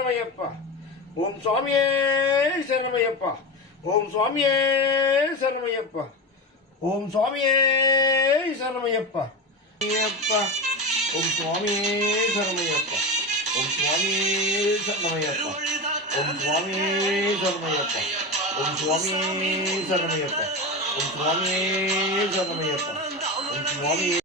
சரணமையப்பா. ஓம் சுவாமியே சரணமையப்பா. ஓம் சுவாமியே சரணமையப்பா. ஓம் சுவாமியே சரணமையப்பா. ஓம் சுவாமியே சரணமையப்பா. ஓம் சுவாமியே சரணமையப்பா. ஓம் சுவாமியே சரணமையப்பா. ஓம் சுவாமியே சரணமையப்பா. ஓம் சுவாமியே சரணமையப்பா. ஓம் சுவாமியே